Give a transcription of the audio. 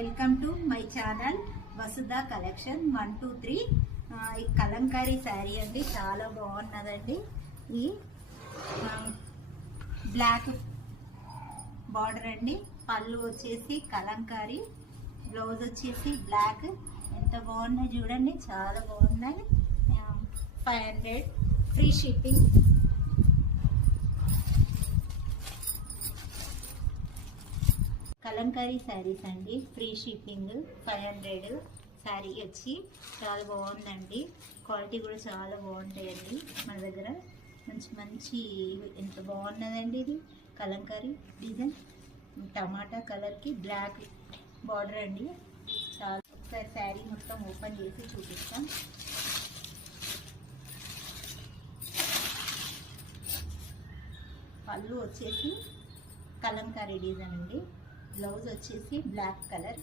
Welcome to my channel Vasudha collection 1 2 3. ఈ కలంకారీ శారీ అండి, చాలా బాగున్నదండి. ఈ బ్లాక్ బార్డర్ అండి, పళ్ళు వచ్చేసి కలంకారీ, బ్లౌజ్ వచ్చేసి బ్లాక్. ఎంత బాగున్నాయి చూడండి, చాలా బాగున్నాయి. 500 ఫ్రీ షిప్పింగ్. కలంకారీ శారీస్ అండి, ఫ్రీ షిప్పింగ్. 500 శారీ వచ్చి చాలా బాగుందండి. క్వాలిటీ కూడా చాలా బాగుంటాయండి. మన దగ్గర మంచి మంచి ఎంత బాగున్నదండి. ఇది కలంకారీ డిజైన్, టమాటా కలర్కి బ్లాక్ బార్డర్ అండి. చాలా ఒకసారి శారీ మొత్తం ఓపెన్ చేసి చూపిస్తాం. పళ్ళు వచ్చేసి కలంకారీ డిజైన్ అండి, బ్లౌజ్ వచ్చేసి బ్లాక్ కలర్.